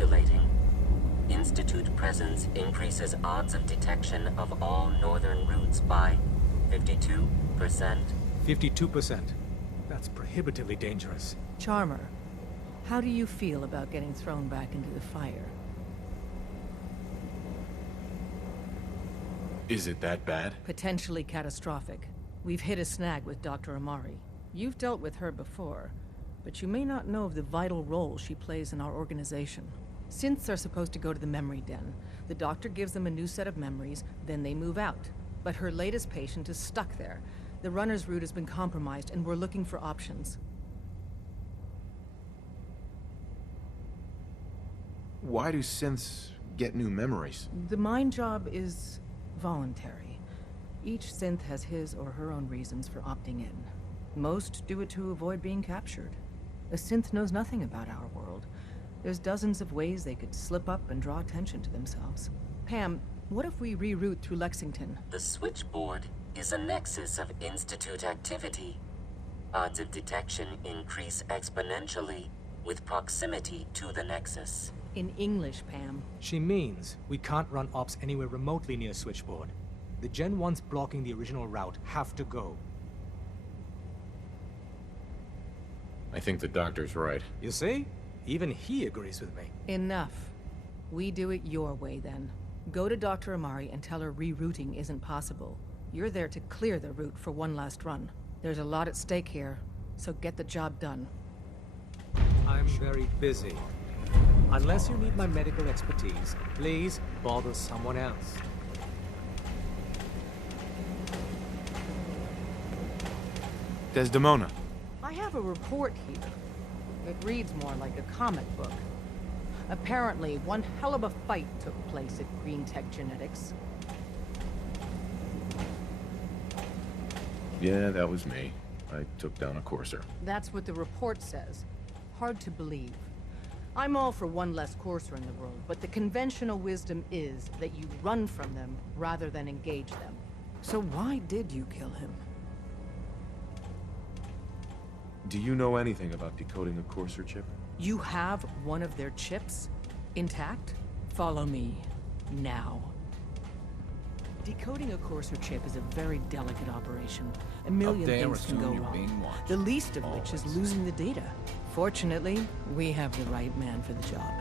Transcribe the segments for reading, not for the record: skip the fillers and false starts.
Calculating. Institute presence increases odds of detection of all northern routes by 52%. 52%. That's prohibitively dangerous. Charmer, how do you feel about getting thrown back into the fire? Is it that bad? Potentially catastrophic. We've hit a snag with Dr. Amari. You've dealt with her before, but you may not know of the vital role she plays in our organization. Synths are supposed to go to the memory den. The doctor gives them a new set of memories, then they move out. But her latest patient is stuck there. The runner's route has been compromised, and we're looking for options. Why do synths get new memories? The mind job is voluntary. Each synth has his or her own reasons for opting in. Most do it to avoid being captured. A synth knows nothing about our world. There's dozens of ways they could slip up and draw attention to themselves. Pam, what if we reroute through Lexington? The switchboard is a nexus of Institute activity. Odds of detection increase exponentially with proximity to the nexus. In English, Pam. She means we can't run ops anywhere remotely near Switchboard. The Gen 1s blocking the original route have to go. I think the doctor's right. You see? Even he agrees with me. Enough. We do it your way, then. Go to Dr. Amari and tell her rerouting isn't possible. You're there to clear the route for one last run. There's a lot at stake here, so get the job done. I'm very busy. Unless you need my medical expertise, please bother someone else. Desdemona. I have a report here. It reads more like a comic book. Apparently, one hell of a fight took place at Green Tech Genetics. Yeah, that was me. I took down a courser. That's what the report says. Hard to believe. I'm all for one less courser in the world, but the conventional wisdom is that you run from them rather than engage them. So why did you kill him? Do you know anything about decoding a courser chip? You have one of their chips intact? Follow me now. Decoding a courser chip is a very delicate operation. A million things can go wrong. The least of which is losing the data. Fortunately, we have the right man for the job.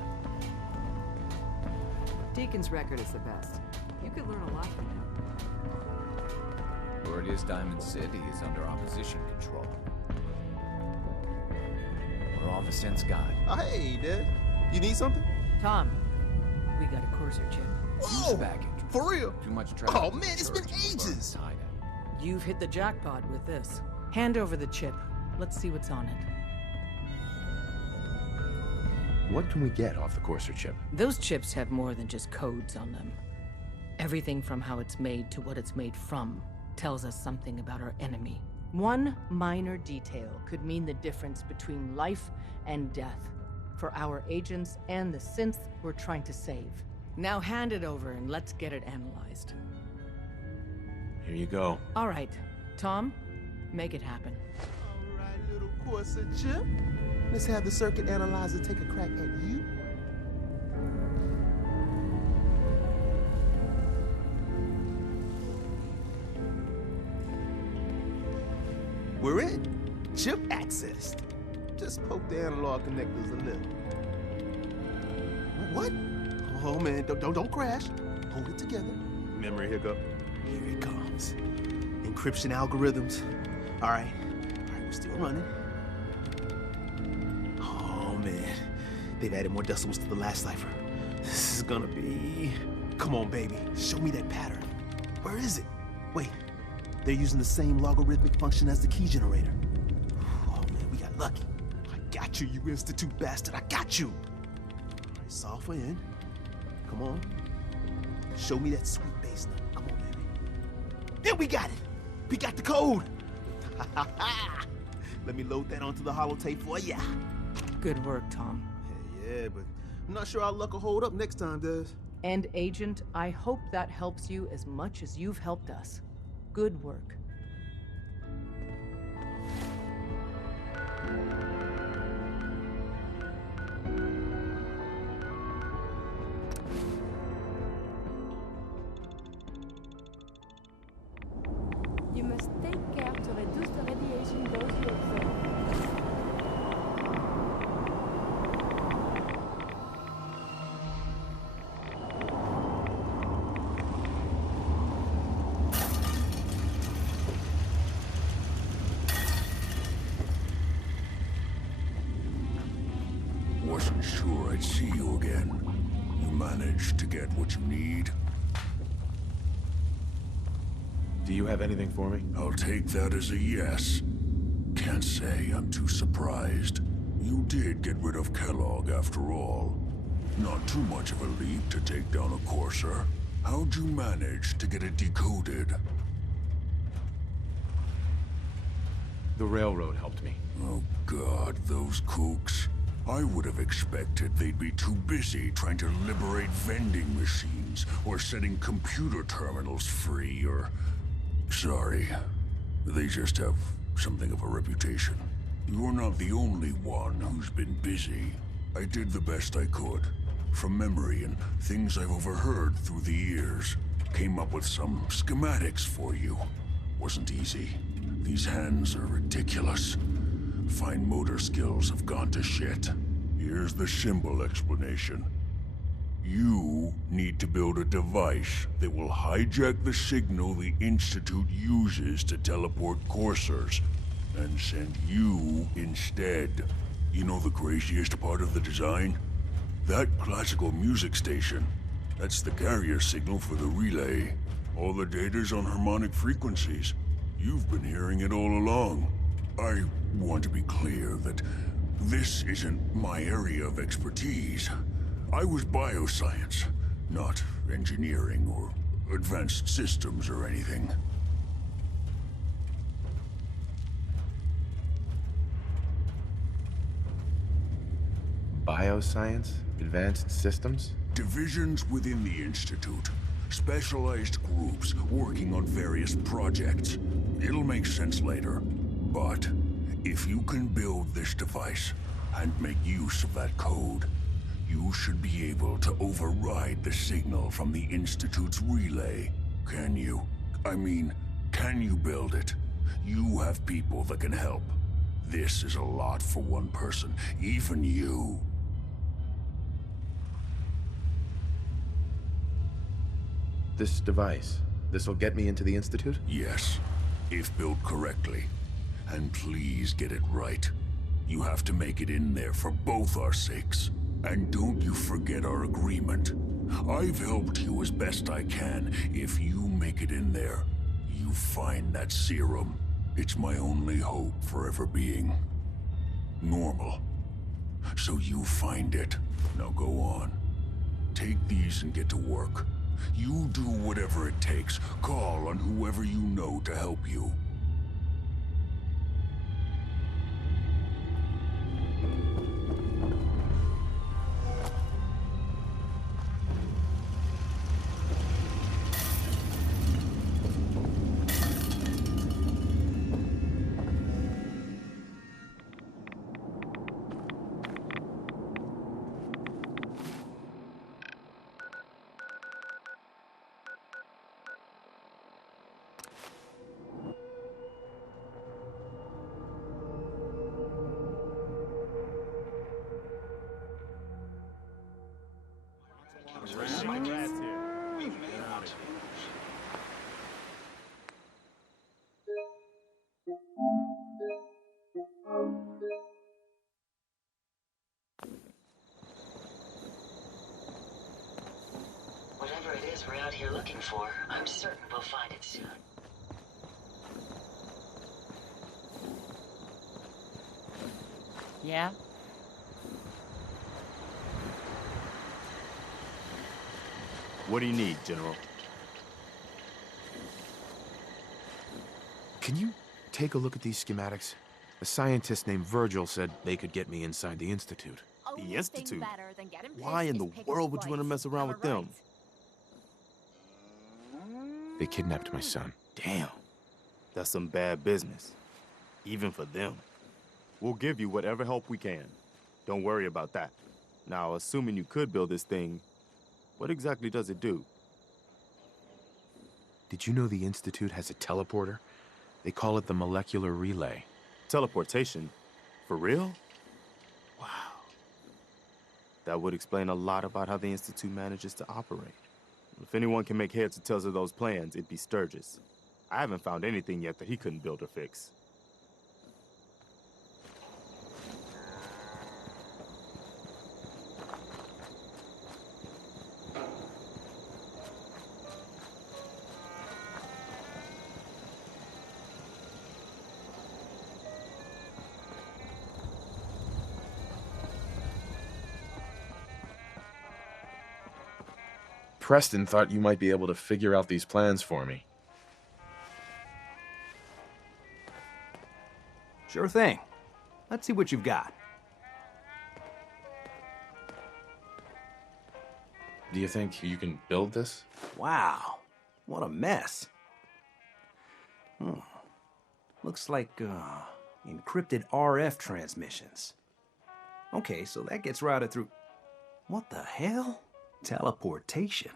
Deacon's record is the best. You could learn a lot from him. Word is Diamond City is under opposition control. We're all the sense got. Hey, Dad. You need something? Tom, we got a courser chip. Whoa! Baggage. For real? Too much traffic. Oh, man, it's been ages. You've hit the jackpot with this. Hand over the chip. Let's see what's on it. What can we get off the courser chip? Those chips have more than just codes on them. Everything from how it's made to what it's made from tells us something about our enemy. One minor detail could mean the difference between life and death for our agents and the synth we're trying to save. Now hand it over and let's get it analyzed. Here you go. All right, Tom, make it happen. All right, little courser chip. Let's have the circuit analyzer take a crack at you. We're in. Chip accessed. Just poke the analog connectors a little. What? Oh man, don't crash. Hold it together. Memory hiccup. Here it comes. Encryption algorithms. All right, we're still running. Oh man, they've added more decimals to the last cipher. This is gonna be... Come on, baby, show me that pattern. Where is it? Wait, they're using the same logarithmic function as the key generator. Oh man, we got lucky. I got you, you Institute bastard, I got you. All right, software in. Come on. Show me that sweet bass note. Come on, baby. Then we got it. We got the code. Let me load that onto the holotape for ya. Good work, Tom. Yeah, but I'm not sure our luck will hold up next time, Des. And Agent, I hope that helps you as much as you've helped us. Good work. wasn't sure I'd see you again. You managed to get what you need? Do you have anything for me? I'll take that as a yes. Can't say I'm too surprised. You did get rid of Kellogg after all. Not too much of a leap to take down a courser. How'd you manage to get it decoded? The railroad helped me. Oh God, those kooks. I would have expected they'd be too busy trying to liberate vending machines or setting computer terminals free or... Sorry. They just have something of a reputation. You're not the only one who's been busy. I did the best I could. From memory and things I've overheard through the years. Came up with some schematics for you. Wasn't easy. These hands are ridiculous. Fine motor skills have gone to shit. Here's the symbol explanation. You need to build a device that will hijack the signal the Institute uses to teleport coursers, and send you instead. You know the craziest part of the design? That classical music station. That's the carrier signal for the relay. All the data's on harmonic frequencies. You've been hearing it all along. I want to be clear that this isn't my area of expertise. I was bioscience, not engineering or advanced systems or anything. Bioscience? Advanced systems? Divisions within the Institute. Specialized groups working on various projects. It'll make sense later. But if you can build this device and make use of that code, you should be able to override the signal from the Institute's relay. Can you? I mean, can you build it? You have people that can help. This is a lot for one person, even you. This device, this'll get me into the Institute? Yes, if built correctly. And please get it right. You have to make it in there for both our sakes. And don't you forget our agreement. I've helped you as best I can. If you make it in there, you find that serum. It's my only hope for ever being normal. So you find it. Now go on. Take these and get to work. You do whatever it takes. Call on whoever you know to help you. Whatever it is we're out here looking for, I'm certain we'll find it soon. Yeah? What do you need, General? Can you take a look at these schematics? A scientist named Virgil said they could get me inside the Institute. The Institute? Why in the world would you want to mess around with them? They kidnapped my son. Damn. That's some bad business. Even for them. We'll give you whatever help we can. Don't worry about that. Now, assuming you could build this thing, what exactly does it do? Did you know the Institute has a teleporter? They call it the molecular relay. Teleportation? For real? Wow. That would explain a lot about how the Institute manages to operate. If anyone can make heads or tails of those plans, it'd be Sturgis. I haven't found anything yet that he couldn't build or fix. Preston thought you might be able to figure out these plans for me. Sure thing. Let's see what you've got. Do you think you can build this? Wow, what a mess. Looks like, encrypted RF transmissions. Okay, so that gets routed through... What the hell? Teleportation.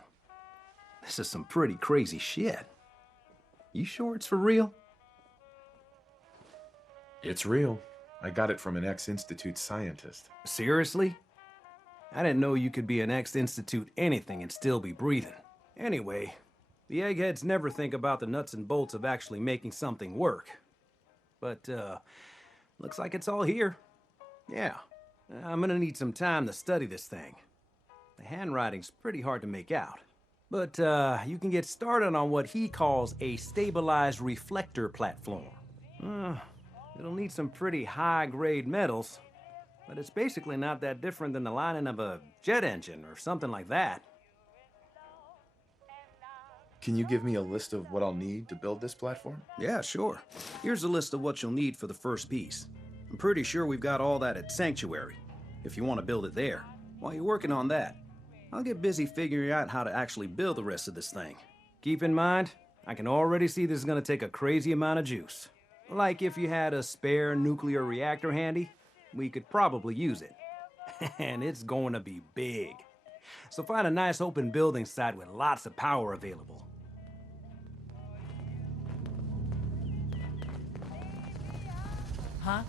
This is some pretty crazy shit. You sure it's for real? It's real. I got it from an ex-Institute scientist. Seriously? I didn't know you could be an ex-Institute anything and still be breathing. Anyway, the eggheads never think about the nuts and bolts of actually making something work. But, looks like it's all here. Yeah, I'm gonna need some time to study this thing. The handwriting's pretty hard to make out. But, you can get started on what he calls a stabilized reflector platform. It'll need some pretty high-grade metals, but it's basically not that different than the lining of a jet engine or something like that. Can you give me a list of what I'll need to build this platform? Yeah, sure. Here's a list of what you'll need for the first piece. I'm pretty sure we've got all that at Sanctuary, if you want to build it there. While you're working on that, I'll get busy figuring out how to actually build the rest of this thing. Keep in mind, I can already see this is going to take a crazy amount of juice. Like if you had a spare nuclear reactor handy, we could probably use it. And it's going to be big. So find a nice open building site with lots of power available. Huh?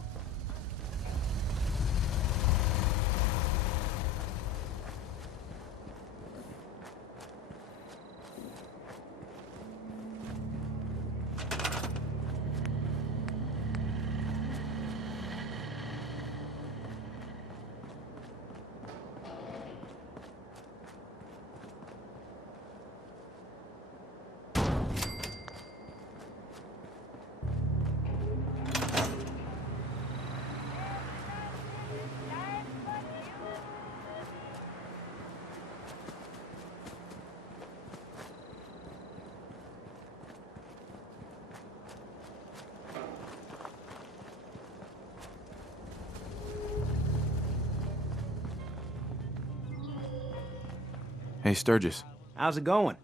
Hey, Sturgis. How's it going?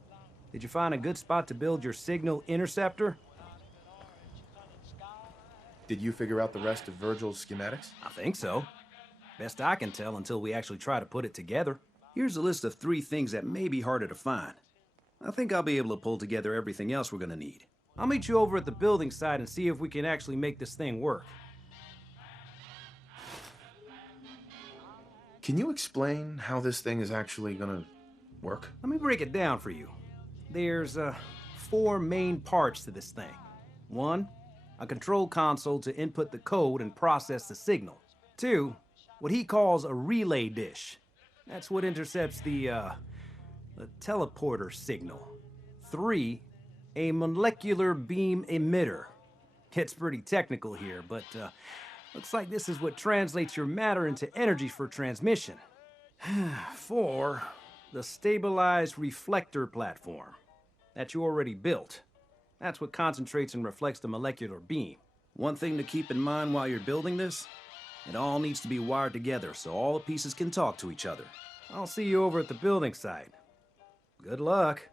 Did you find a good spot to build your signal interceptor? Did you figure out the rest of Virgil's schematics? I think so. Best I can tell until we actually try to put it together. Here's a list of 3 things that may be harder to find. I think I'll be able to pull together everything else we're gonna need. I'll meet you over at the building site and see if we can actually make this thing work. Can you explain how this thing is actually gonna work? Let me break it down for you. There's 4 main parts to this thing. 1, a control console to input the code and process the signal. 2, what he calls a relay dish. That's what intercepts the teleporter signal. 3, a molecular beam emitter. Gets pretty technical here, but looks like this is what translates your matter into energy for transmission. 4, the stabilized reflector platform that you already built. That's what concentrates and reflects the molecular beam. One thing to keep in mind while you're building this, it all needs to be wired together so all the pieces can talk to each other. I'll see you over at the building site. Good luck.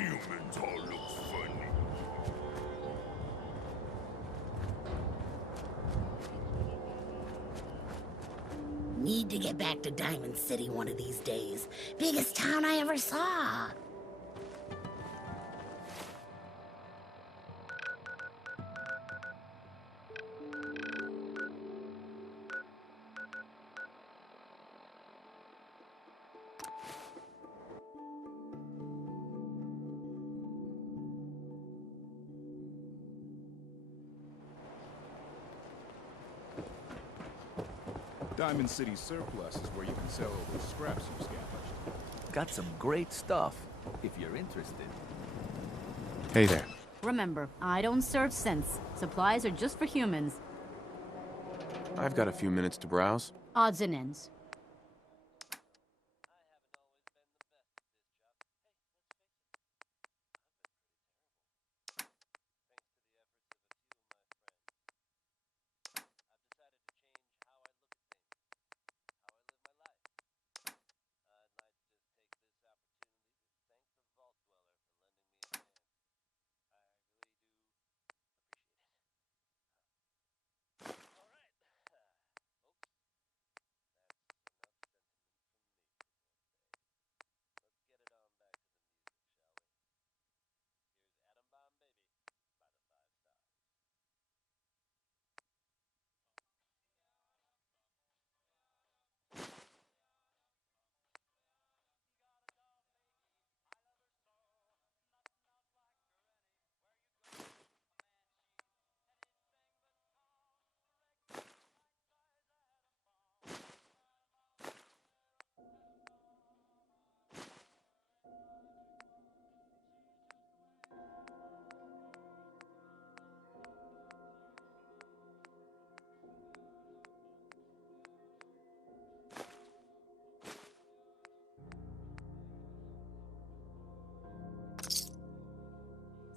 Humans all look funny. Need to get back to Diamond City one of these days. Biggest town I ever saw. Diamond City Surplus is where you can sell all those scraps you scavenged. Got some great stuff, if you're interested. Hey there. Remember, I don't serve sense. Supplies are just for humans. I've got a few minutes to browse. Odds and ends.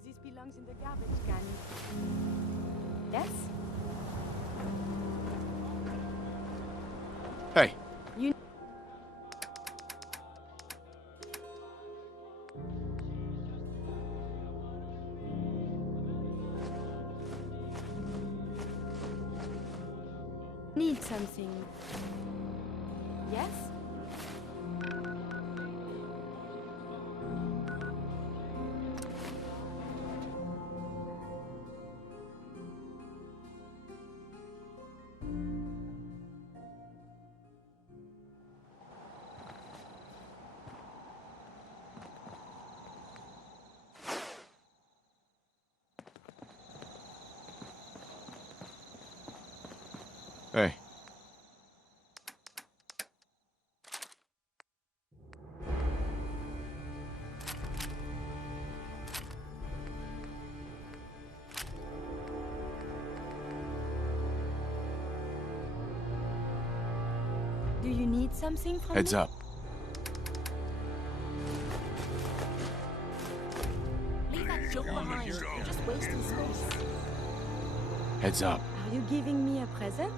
This belongs in the garbage can. Yes? Hey. You... Need something. Yes? Hey. Do you need something from Heads me? up. Leave that junk behind. You're just wasting space. Heads up. Are you giving me a present?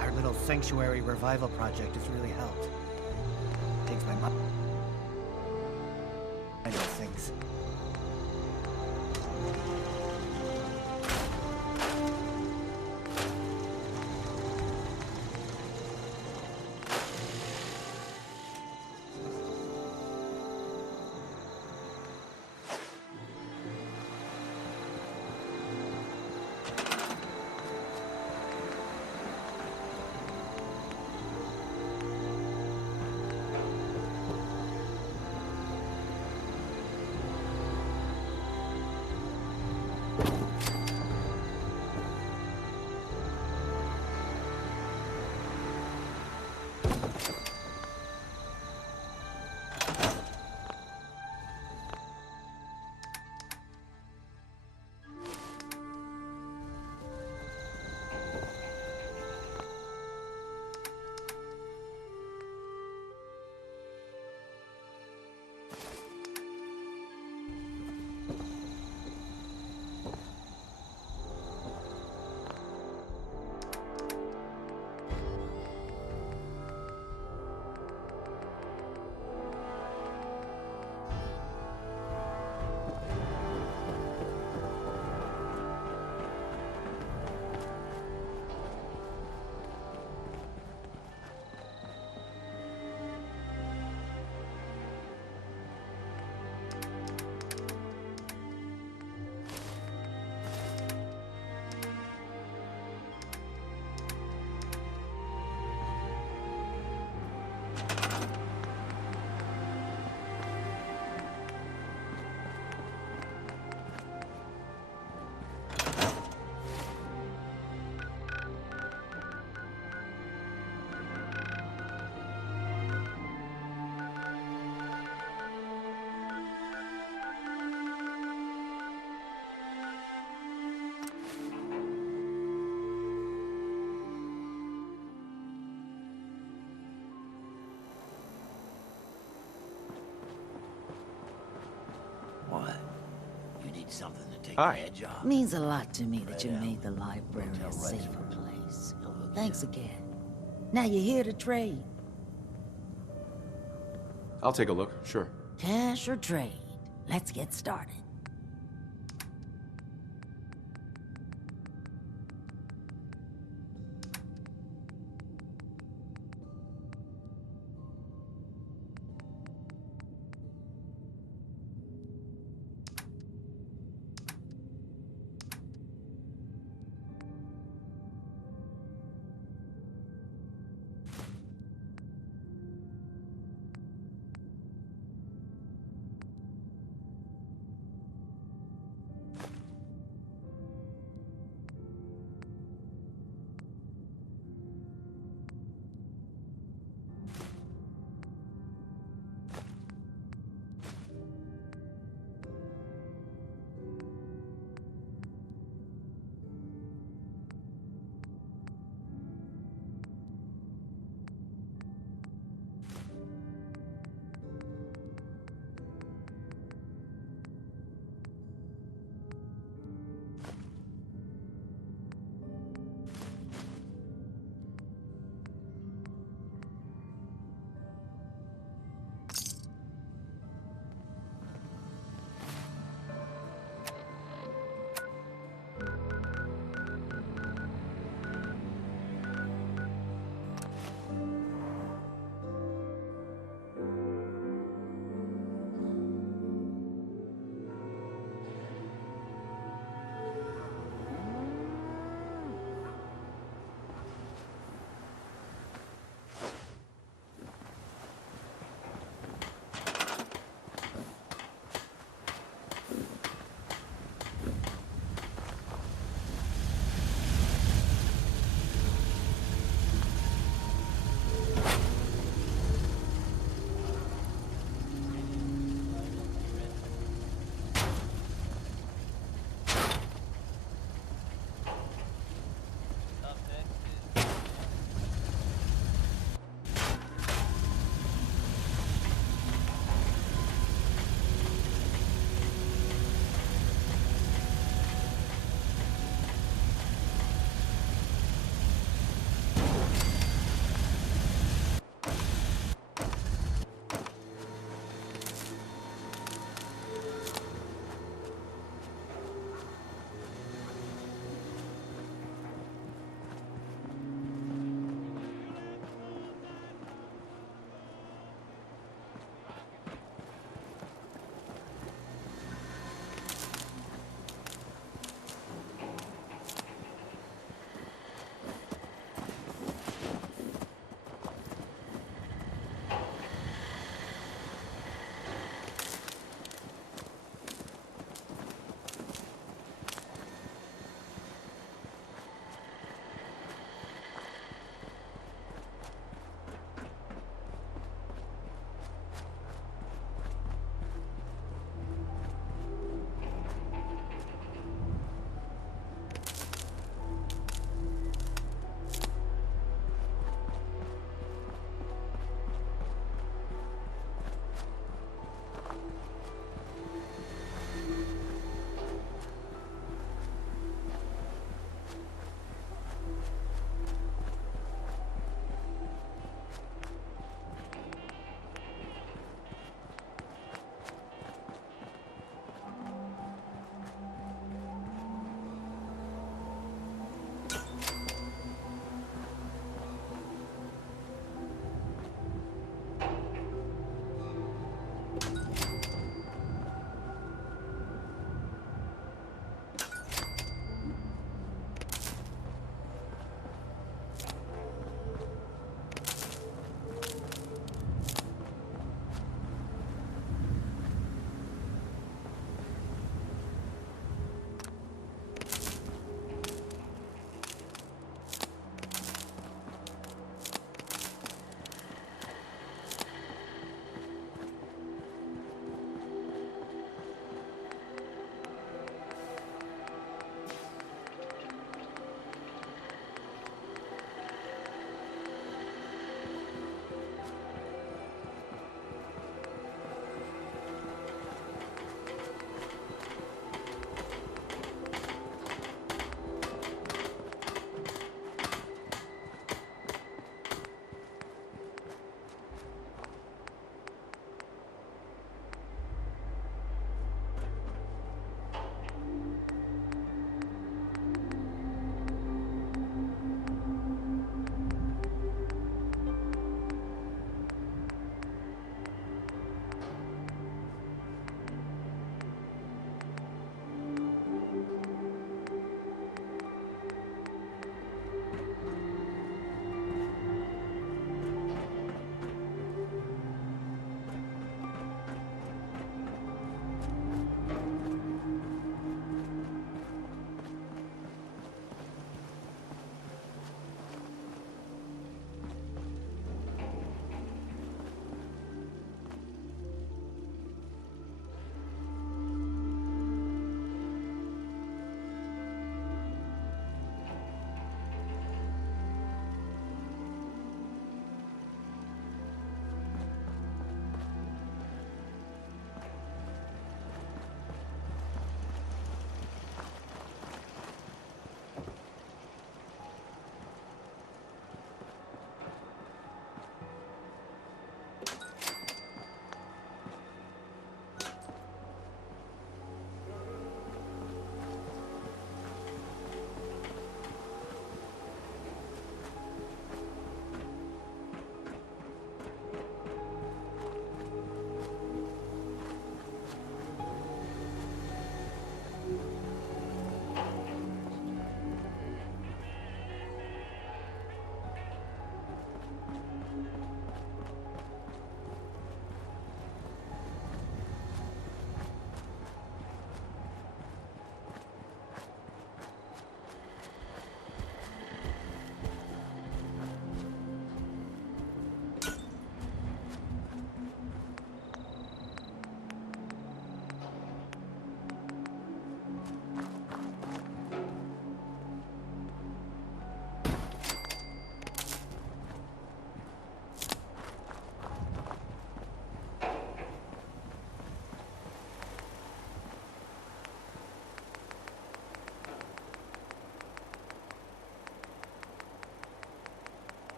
Our little sanctuary revival project has really helped. Takes my mind. I know things. Hi. Means a lot to me that you made the library a safer place. Thanks again. Now you're here to trade. I'll take a look, sure. Cash or trade? Let's get started.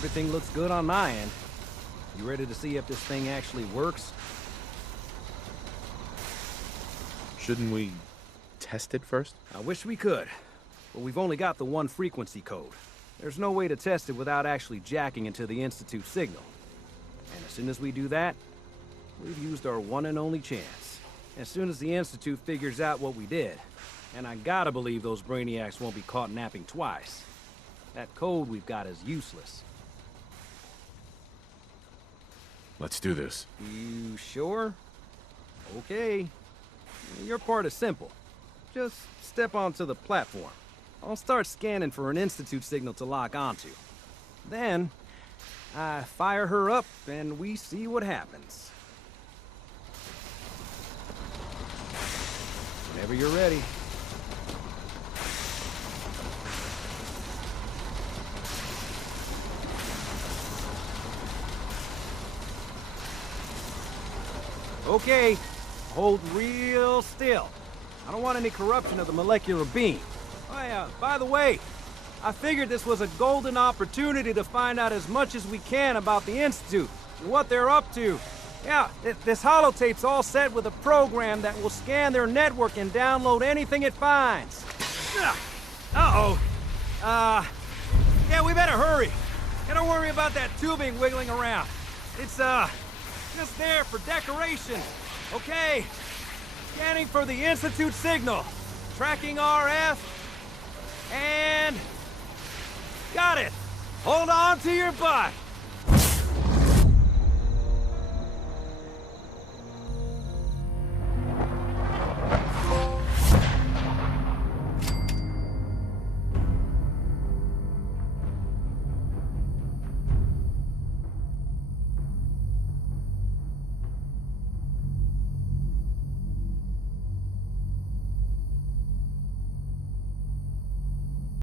Everything looks good on my end. You ready to see if this thing actually works? Shouldn't we test it first? I wish we could, but we've only got the one frequency code. There's no way to test it without actually jacking into the Institute signal. And as soon as we do that, we've used our one and only chance. As soon as the Institute figures out what we did, and I gotta believe those brainiacs won't be caught napping twice, that code we've got is useless. Let's do this. You sure? Okay. Your part is simple. Just step onto the platform. I'll start scanning for an Institute signal to lock onto. Then, I fire her up and we see what happens. Whenever you're ready. Okay, hold real still. I don't want any corruption of the molecular beam. Oh yeah, by the way, I figured this was a golden opportunity to find out as much as we can about the Institute and what they're up to. Yeah, this holotape's all set with a program that will scan their network and download anything it finds. Uh-oh. Yeah, we better hurry. And don't worry about that tubing wiggling around. It's, just there for decoration. Okay. Scanning for the Institute signal. Tracking RF. And... got it! Hold on to your butt!